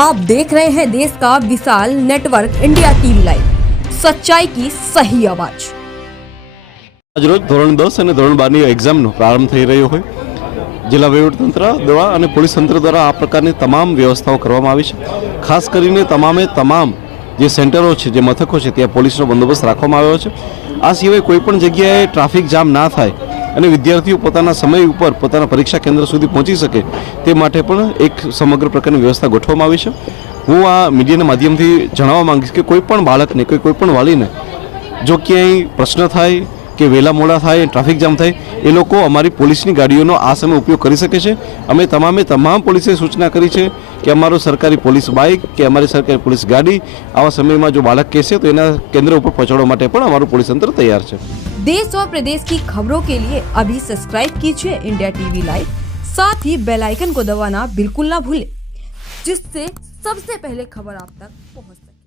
आप देख रहे हैं देश का विशाल नेटवर्क इंडिया टीवी लाइव, सच्चाई की सही आवाज। આજરોજ ધોરણ 10 અને ધોરણ 12ની એક્ઝામનો પ્રારંભ થઈ રહ્યો હોય જિલ્લા વહીવટીતંત્ર દ્વારા અને પોલીસ તંત્ર દ્વારા આ પ્રકારની તમામ વ્યવસ્થાઓ કરવામાં આવી છે। ખાસ કરીને તમામ જે સેન્ટરો છે, જે મથકો છે, ત્યાં પોલીસનો બંદોબસ્ત રાખવામાં આવ્યો છે। આ સિવાય કોઈ પણ જગ્યાએ ટ્રાફિક જામ ના થાય અને વિદ્યાર્થીઓ પોતાના સમય ઉપર પોતાના પરીક્ષા કેન્દ્ર સુધી પહોંચી શકે તે માટે પણ એક સમગ્ર પ્રકારની વ્યવસ્થા ગોઠવવામાં આવી છે। હું આ મીડિયાના માધ્યમથી જણાવવા માંગીશ કે કોઈ પણ બાળકને કોઈ પણ વાલીને જો ક્યાંય પ્રશ્ન થાય કે વહેલા મોડા થાય, ટ્રાફિક જામ થાય, એ લોકો અમારી પોલીસની ગાડીઓનો આ સમય ઉપયોગ કરી શકે છે। અમે તમામ પોલીસે સૂચના કરી છે કે અમારો સરકારી પોલીસ બાઇક કે અમારી સરકારી પોલીસ ગાડી આવા સમયમાં જો બાળક કહેશે તો એના કેન્દ્ર ઉપર પહોંચાડવા માટે પણ અમારું પોલીસ તંત્ર તૈયાર છે। देश और प्रदेश की खबरों के लिए अभी सब्सक्राइब कीजिए इंडिया टीवी लाइव, साथ ही बेल आइकन को दबाना बिल्कुल ना भूलें, जिससे सबसे पहले खबर आप तक पहुंच सके।